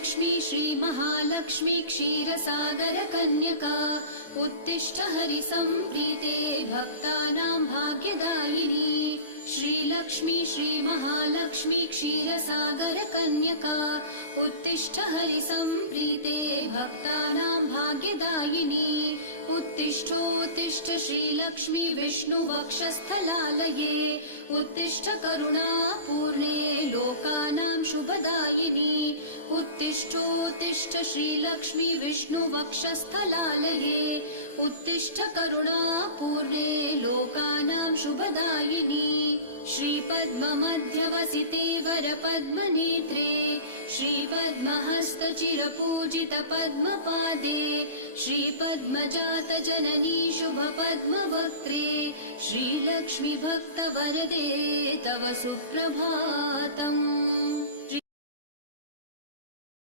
श्रीलक्ष्मी श्रीमहालक्ष्मी क्षीरसागर कन्यका उत्तिष्ठ हरिसम्प्रीते भक्तानां भाग्यदायिनी। श्रीलक्ष्मी श्रीमहालक्ष्मी क्षीरसागर कन्यका उत्तिष्ठ हरिसम्प्रीते भक्तानां भाग्यदायिनी। उत्तिष्ठोत्तिष्ठ श्रीलक्ष्मी विष्णुवक्षस्थलालये उत्तिष्ठ करुणापूर्णे लोकानां शुभदायिनी। उत्तिष्ठोत्तिष्ठ श्रीलक्ष्मी विष्णुवक्षस्थलालये उत्तिष्ठ करुणापूर्णे लोकानां शुभदायिनी। श्रीपद्ममध्यवसिते वरपद्मनेत्रे श्रीपद्महस्तचिरपूजित पद्मपादे श्रीपद्मजातजननी शुभपद्मवक्त्रे श्रीलक्ष्मी भक्तवरदे तव सुप्रभातम्।